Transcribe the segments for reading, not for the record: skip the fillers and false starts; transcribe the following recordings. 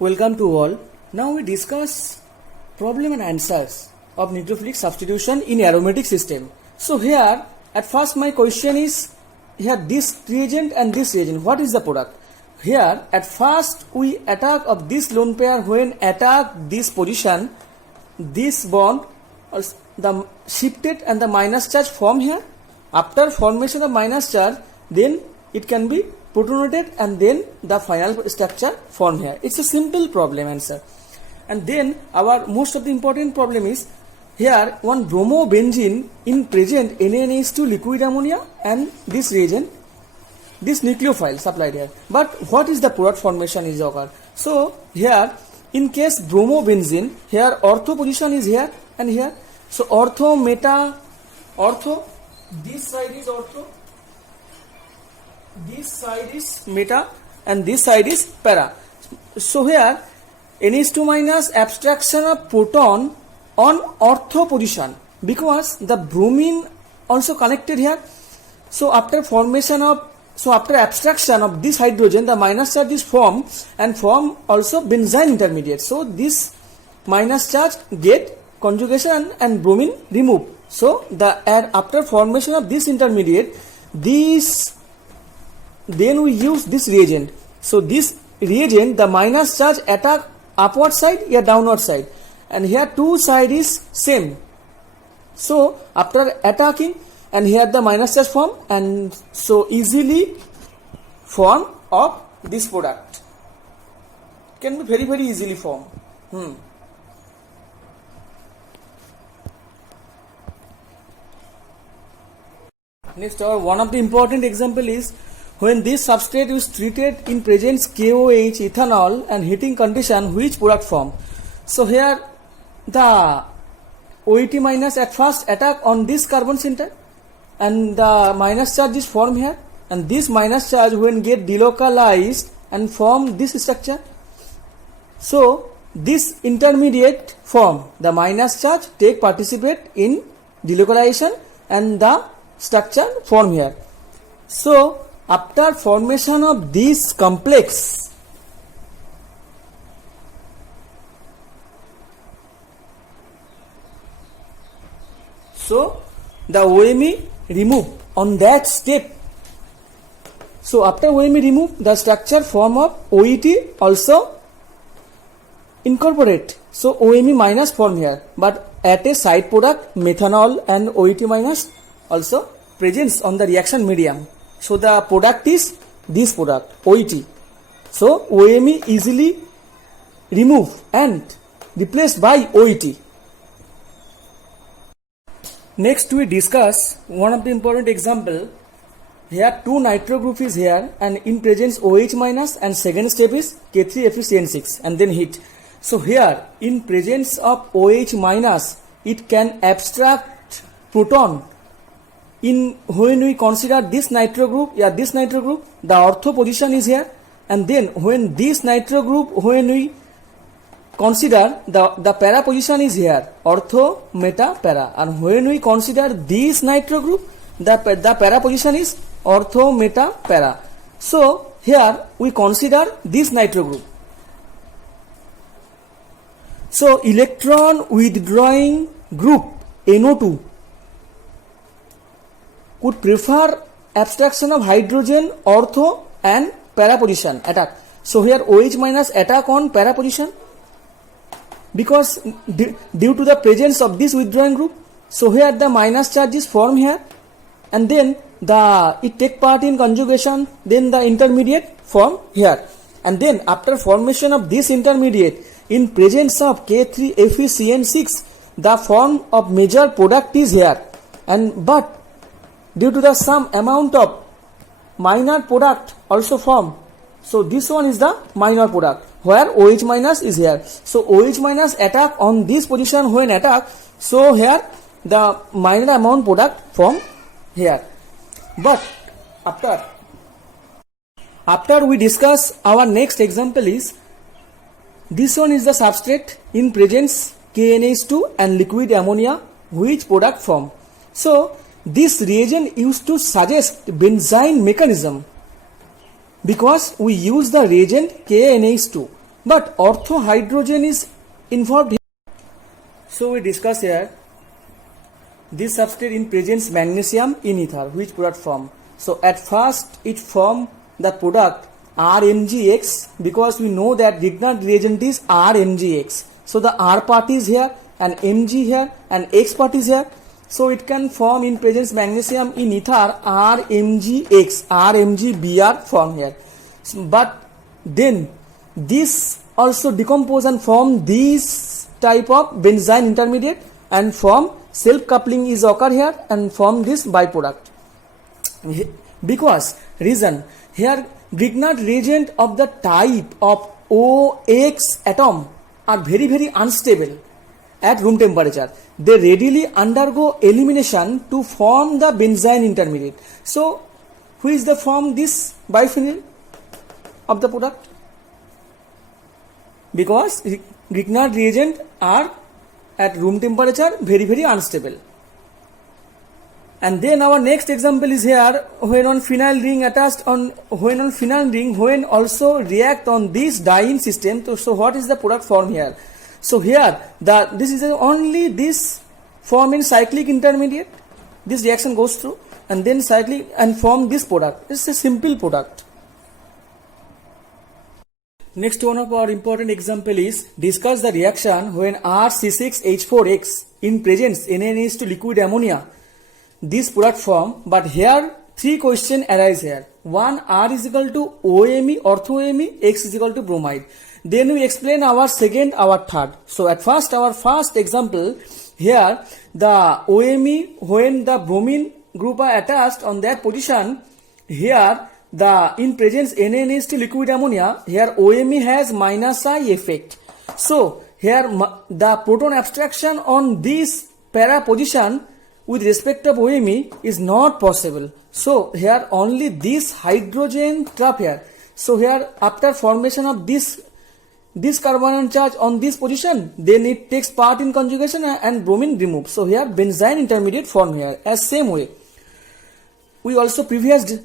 Welcome to all. Now we discuss problem and answers of nucleophilic substitution in aromatic system. So here at first my question is here this reagent and this reagent, what is the product? Here at first we attack of this lone pair when attack this position, this bond the shifted and the minus charge form here. After formation of minus charge, then it can be protonated and then the final structure form here. It's a simple problem answer. And then our most of the important problem is here one bromobenzene in present NaNH2 liquid ammonia and this reagent, this nucleophile supplied here. But what is the product formation is occur? So here in case bromobenzene, here ortho position is here and here. So ortho, meta, ortho, this side is ortho, this side is meta and this side is para. So here NH2 minus abstraction of proton on ortho position because the bromine also connected here. So after abstraction of this hydrogen, the minus charge is formed and form also benzene intermediate. So this minus charge get conjugation and bromine remove. So after formation of this intermediate, then we use this reagent. So this reagent, the minus charge attack upward side or downward side, and here two side is same. So after attacking and here the minus charge form and so easily form of this product can be very easily formed. Next, one of the important example is when this substrate is treated in presence KOH ethanol and heating condition, which product form? So here the OET minus at first attack on this carbon center and the minus charge is formed here, and this minus charge when get delocalized and form this structure. So this intermediate form, the minus charge take participate in delocalization and the structure form here. So after formation of this complex, so the OMe remove on that step. So after OMe remove, the structure form of OET also incorporate. So OMe minus form here, but at a side product methanol and OET minus also presence on the reaction medium. So the product is this product OET. So OMe easily remove and replaced by OET. Next we discuss one of the important example. Here two nitro group is here and in presence OH minus and second step is K3FeCN6 and then heat. So here in presence of OH minus it can abstract proton. In when we consider this nitro group, the ortho position is here, and then when this nitro group, when we consider the para position is here, ortho, meta, para, and when we consider this nitro group, the para position is ortho, meta, para. So here we consider this nitro group. So electron withdrawing group NO2 could prefer abstraction of hydrogen, ortho and para position attack. So here OH minus attack on para position because due to the presence of this withdrawing group. So here the minus charge is formed here and then it take part in conjugation, then the intermediate form here, and then after formation of this intermediate in presence of K3FeCN6, the form of major product is here, and but due to the some amount of minor product also form. So this one is the minor product where OH minus is here. So OH minus attack on this position when attack. So here the minor amount product form here. But after we discuss our next example is this one is the substrate in presence KNH2 and liquid ammonia, which product form. So this reagent used to suggest benzene mechanism because we use the reagent KNH2. but ortho hydrogen is involved here. So we discuss here this substrate in presents magnesium in ether, which product form. So at first it form the product RMgX, because we know that Grignard reagent is RMgX. So the R part is here and Mg here and X part is here. So it can form in presence magnesium in ether RMgX, RMgBr form here. But then this also decompose and form this type of benzyne intermediate and form self coupling is occur here and form this byproduct. Because reason here Grignard reagent of the type of OX atom are very unstable at room temperature. They readily undergo elimination to form the benzyne intermediate. So who is the form this biphenyl of the product? Because Grignard reagent are at room temperature very unstable. And then our next example is here when on phenyl ring attached on phenyl ring when also react on this diene system. So what is the product form here? So here this is only this form in cyclic intermediate. This reaction goes through and then cyclic and form this product. It's a simple product. Next one of our important example is discuss the reaction when RC6H4X in presence NaNH to liquid ammonia. This product form, but here three questions arise here. One, R is equal to OMe, ortho-OMe, X is equal to bromide. Then we explain our second, our third. So at first, our first example here, the OMe when the bromine group are attached on that position, here the in presence NaNH to liquid ammonia, here OMe has minus I effect. So here the proton abstraction on this para position with respect of OMe is not possible. So here only this hydrogen trap here. So here after formation of this carbon charge on this position, then it takes part in conjugation and bromine removed. So here benzyne intermediate form here. As same way, we also previously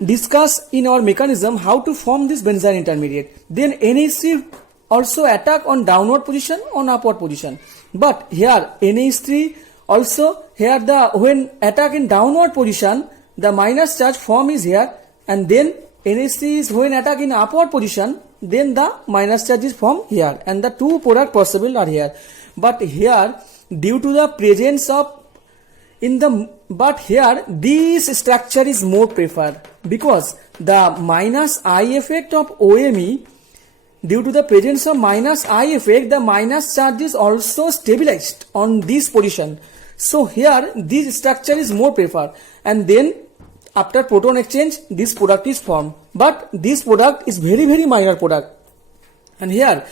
discuss in our mechanism how to form this benzyne intermediate. Then NH3 also attack on downward position, on upward position. But here NH3 also here when attack in downward position, the minus charge form is here, and then NH3 is when attack in upward position, then the minus charge is formed here, and the two product possible are here. But here due to the presence of but here this structure is more preferred, because the minus I effect of OMe, due to the presence of minus I effect, the minus charge is also stabilized on this position. So here this structure is more preferred, and then after proton exchange this product is formed. But this product is very minor product. And here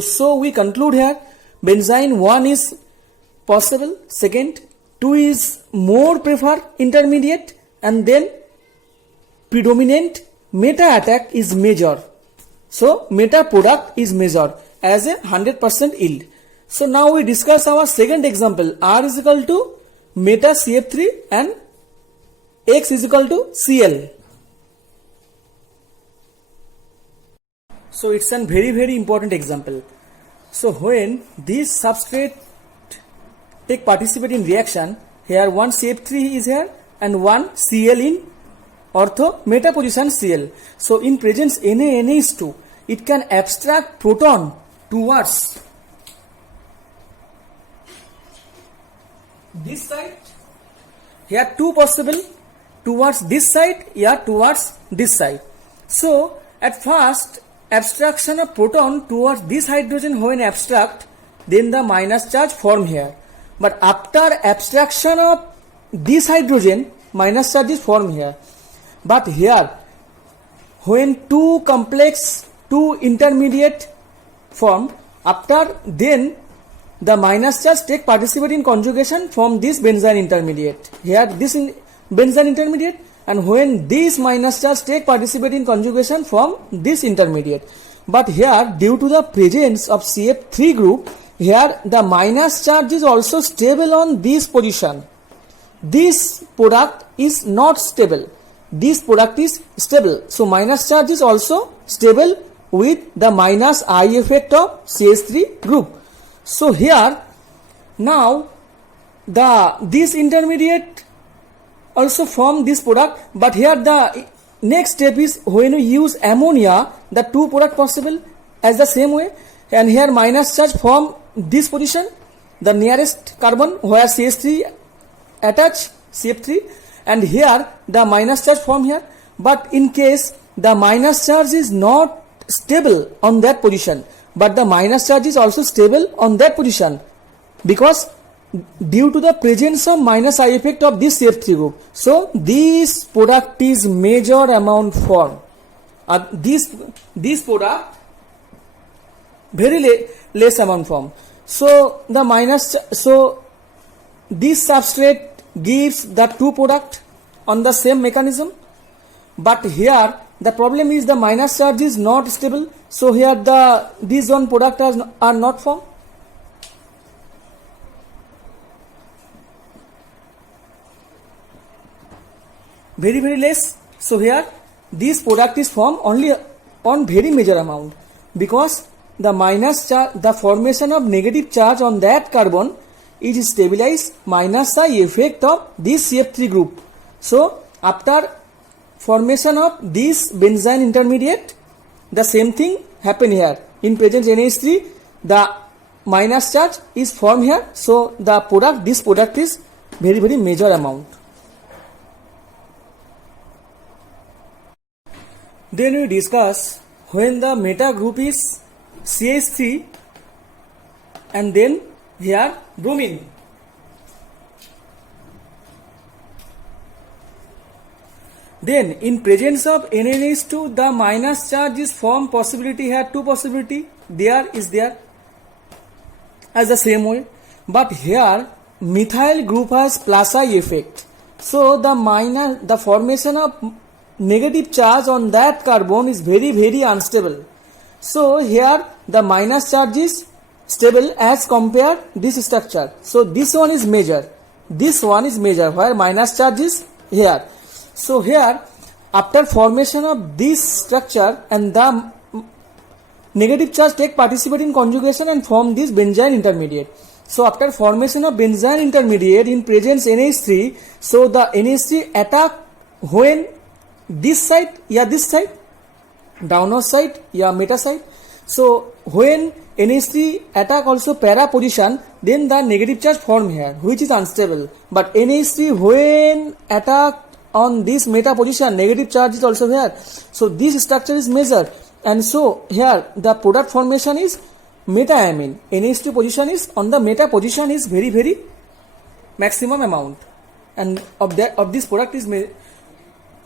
so we conclude here benzyne 1 is possible, second 2 is more preferred intermediate, and then predominant meta attack is measured. So meta product is measured as a 100% yield. So now we discuss our second example. R is equal to meta CF3 and X is equal to Cl. So it's a very important example. So when this substrate take participate in reaction, here one CF3 is here and one Cl in ortho meta position Cl. So in presence NaNH2, it can abstract proton towards this side. Here two possible, towards this side, here towards this side. So at first abstraction of proton towards this hydrogen when abstract, then the minus charge form here. But after abstraction of this hydrogen, minus charge is formed here. But here when two intermediate form, after then the minus charge take participate in conjugation from this benzyne intermediate. Here this benzyne intermediate, and when this minus charge take participate in conjugation from this intermediate. But here due to the presence of CF3 group, here the minus charge is also stable on this position. This product is not stable. This product is stable. So minus charge is also stable with the minus I effect of CH3 group. So here now this intermediate also form this product, but here the next step is when we use ammonia, the two product possible as the same way, and here minus charge form this position, the nearest carbon where CH3 attach CF3, and here the minus charge form here. But in case the minus charge is not stable on that position, but the minus charge is also stable on that position, because due to the presence of minus I effect of this CF3 group. So this product is major amount form. This product very less amount form. So this substrate gives the two product on the same mechanism, but here the problem is the minus charge is not stable. So here these one product are not formed. Very less. So here this product is formed only on very major amount, because the minus charge, the formation of negative charge on that carbon is stabilized minus the effect of this CF3 group. So after formation of this benzene intermediate, the same thing happen here. In presence NH3, the minus charge is formed here. So this product is very major amount. Then we discuss when the meta group is CH3 and then here bromine. Then in presence of NaNH2, the minus charge is formed possibility here, two possibility there as the same way. But here methyl group has plus I effect. So the formation of negative charge on that carbon is very unstable. So here the minus charge is stable as compared this structure. So this one is major, where minus charge is here. So here after formation of this structure and the negative charge take participate in conjugation and form this benzene intermediate. So after formation of benzene intermediate in presence NH3, so the NH3 attack when this side, downward side, meta side. So when NH3 attack also para position, then the negative charge form here, which is unstable. But NH3 when attack on this meta position, negative charge is also here. So this structure is major, and so here the product formation is meta-amine. NH2 position is on the meta position is very maximum amount, and of this product is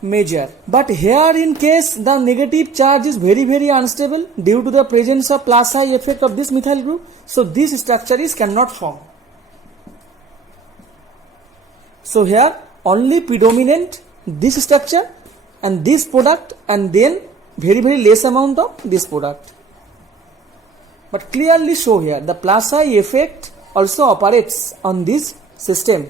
major. But here in case the negative charge is very unstable due to the presence of plus I effect of this methyl group, so this structure is cannot form. So here only predominant this structure and this product, and then very less amount of this product. But clearly show here the plus I effect also operates on this system.